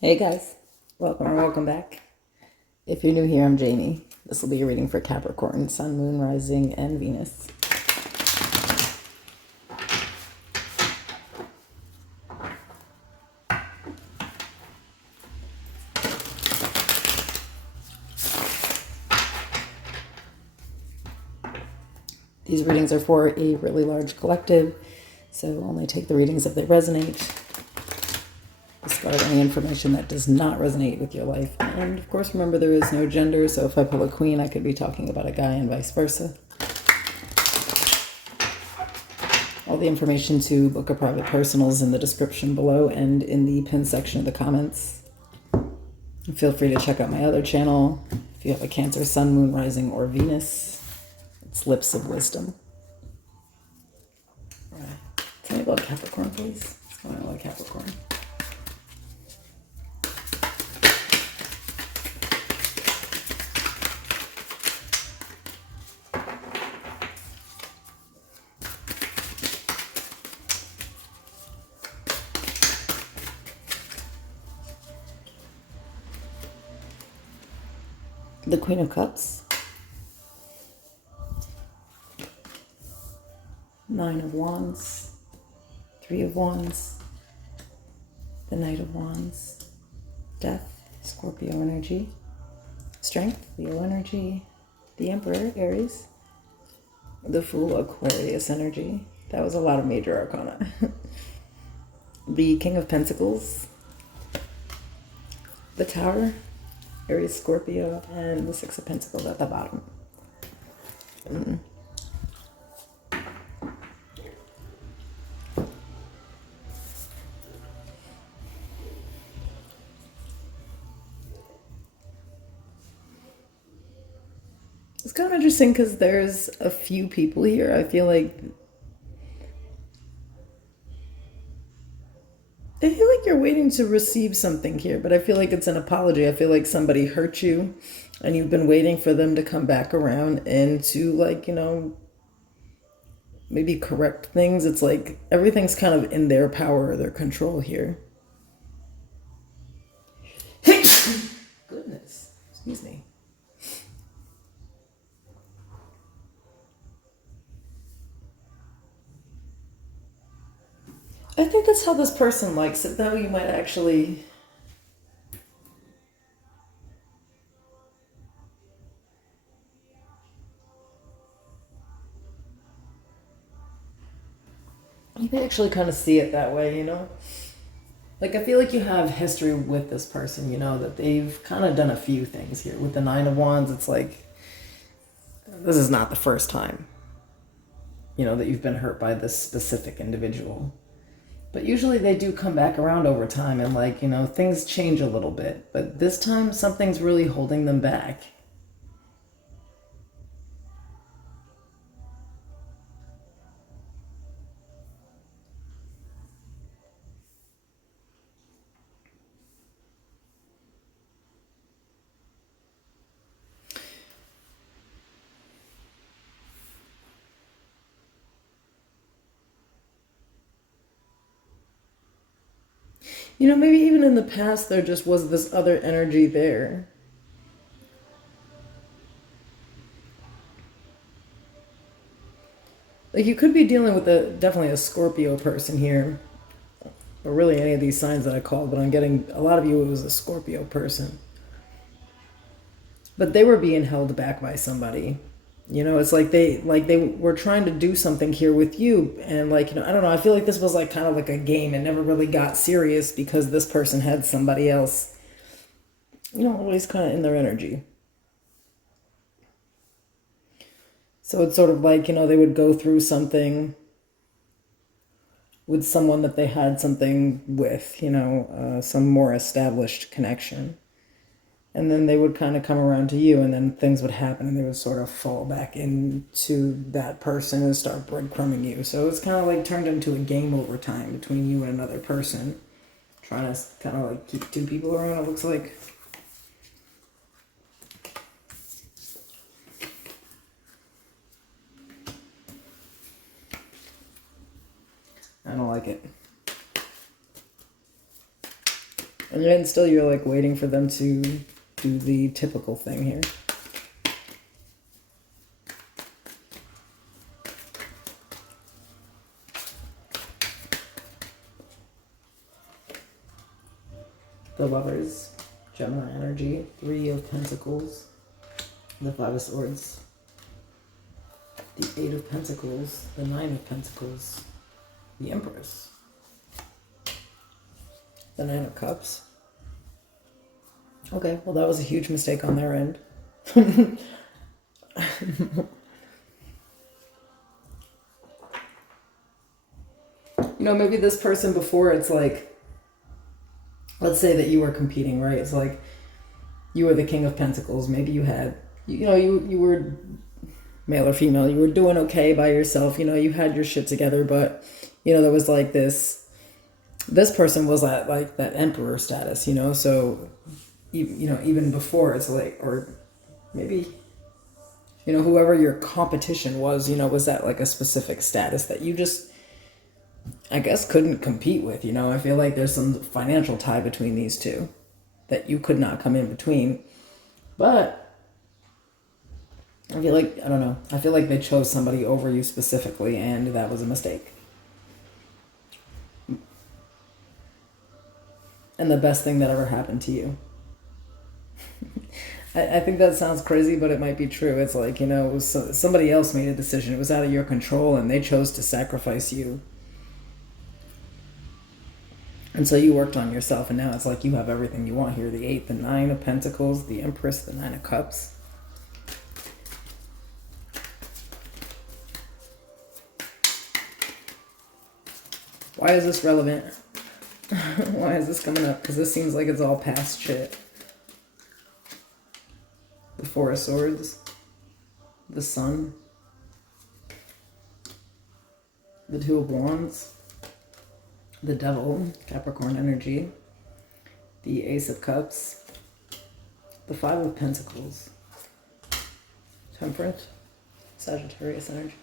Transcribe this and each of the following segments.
Hey guys, welcome or welcome back. If you're new here, I'm Jamie. This will be a reading for Capricorn, Sun, Moon, Rising, and Venus. These readings are for a really large collective, so only take the readings if they resonate. Discard any information that does not resonate with your life. And of course, remember there is no gender, so if I pull a queen, I could be talking about a guy and vice versa. All the information to book a private personal is in the description below and in the pinned section of the comments. Feel free to check out my other channel. If you have a Cancer, Sun, Moon, Rising, or Venus, it's Lips of Wisdom. All right. Tell me about Capricorn, please. What's going on with Capricorn? The Queen of Cups, Nine of Wands, Three of Wands, the Knight of Wands, Death, Scorpio energy, Strength, Leo energy, the Emperor, Aries, the Fool, Aquarius energy. That was a lot of major arcana. The King of Pentacles, the Tower, Aries, Scorpio, and the Six of Pentacles at the bottom. It's kind of interesting because there's a few people here. I feel like you're waiting to receive something here, but I feel like it's an apology. I feel like somebody hurt you and you've been waiting for them to come back around and to, like, maybe correct things. It's like everything's kind of in their power or their control here. Goodness, excuse me. I think that's how this person likes it, though. You might actually... You may actually kind of see it that way, Like, I feel like you have history with this person, that they've kind of done a few things here. With the Nine of Wands, it's like, this is not the first time, that you've been hurt by this specific individual. But usually they do come back around over time and, like, things change a little bit. But this time something's really holding them back. Maybe even in the past there just was this other energy there. Like, you could be dealing with definitely a Scorpio person here. Or really any of these signs that I called, but I'm getting a lot of you, it was a Scorpio person. But they were being held back by somebody. It's like they were trying to do something here with you, and, like, I don't know, I feel like this was like kind of like a game. It never really got serious because this person had somebody else, always kind of in their energy. So it's sort of like, they would go through something with someone that they had something with, some more established connection. And then they would kind of come around to you, and then things would happen, and they would sort of fall back into that person and start breadcrumbing you. So it's kind of like turned into a game over time between you and another person, trying to kind of like keep two people around, it looks like. I don't like it. And then still you're like waiting for them to do the typical thing here. The Lovers, Gemini energy, Three of Pentacles, the Five of Swords, the Eight of Pentacles, the Nine of Pentacles, the Empress, the Nine of Cups. Okay, well that was a huge mistake on their end. You know, maybe this person before, it's like, let's say that you were competing, right? It's like you were the King of Pentacles. Maybe you had, you know, you were male or female. You were doing okay by yourself. You know, you had your shit together, but, you know, there was like this person was at like that emperor status, you know? So, you know, even before it's like, or maybe, you know, whoever your competition was, you know, was at like a specific status that you just, I guess, couldn't compete with, you know? I feel like there's some financial tie between these two that you could not come in between. But I feel like, I don't know, I feel like they chose somebody over you specifically, and that was a mistake. And the best thing that ever happened to you. I think that sounds crazy, but it might be true. It's like, you know, it was somebody else made a decision. It was out of your control, and they chose to sacrifice you. And so you worked on yourself, and now it's like you have everything you want here. The Eight, the Nine of Pentacles, the Empress, the Nine of Cups. Why is this relevant? Why is this coming up? Because this seems like it's all past shit. The Four of Swords, the Sun, the Two of Wands, the Devil, Capricorn energy, the Ace of Cups, the Five of Pentacles, Temperance, Sagittarius energy.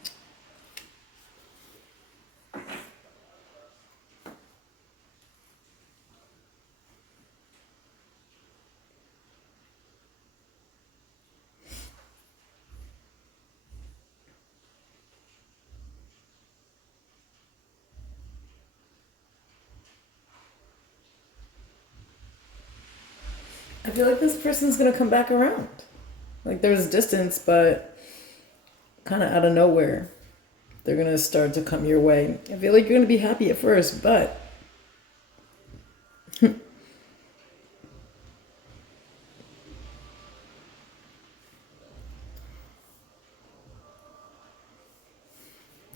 I feel like this person's going to come back around. Like there's distance, but kind of out of nowhere, they're going to start to come your way. I feel like you're going to be happy at first, but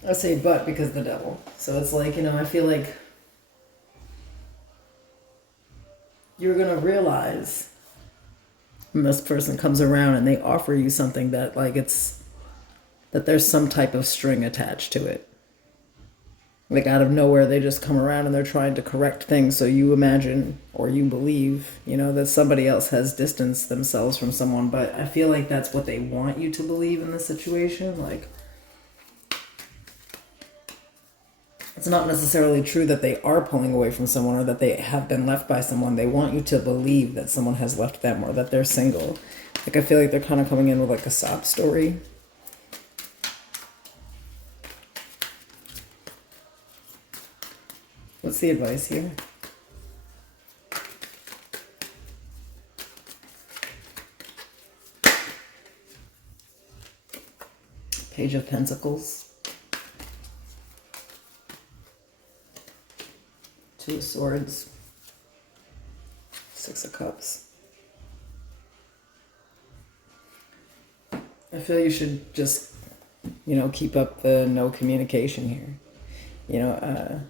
I say but because the Devil. So it's like, you know, I feel like you're going to realize when this person comes around and they offer you something that like it's, that there's some type of string attached to it. Like out of nowhere, they just come around and they're trying to correct things. So you imagine or you believe, you know, that somebody else has distanced themselves from someone. But I feel like that's what they want you to believe in this situation. Like, it's not necessarily true that they are pulling away from someone or that they have been left by someone. They want you to believe that someone has left them or that they're single. Like, I feel like they're kind of coming in with like a sob story. What's the advice here? Page of Pentacles. Two of Swords, Six of Cups. I feel you should just, you know, keep up the no communication here. You know,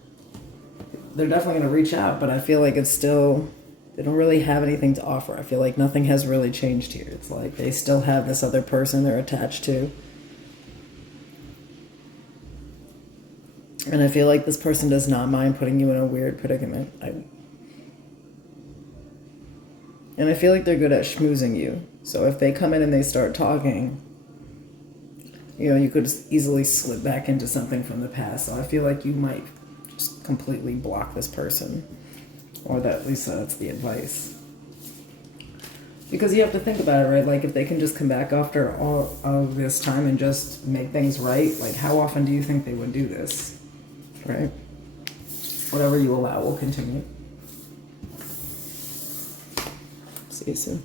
they're definitely going to reach out, but I feel like it's still, they don't really have anything to offer. I feel like nothing has really changed here. It's like they still have this other person they're attached to. And I feel like this person does not mind putting you in a weird predicament. And I feel like they're good at schmoozing you. So if they come in and they start talking, you know, you could easily slip back into something from the past. So I feel like you might just completely block this person. Or that, at least that's the advice. Because you have to think about it, right? Like, if they can just come back after all of this time and just make things right, like, how often do you think they would do this? Right? Whatever you allow will continue. See you soon.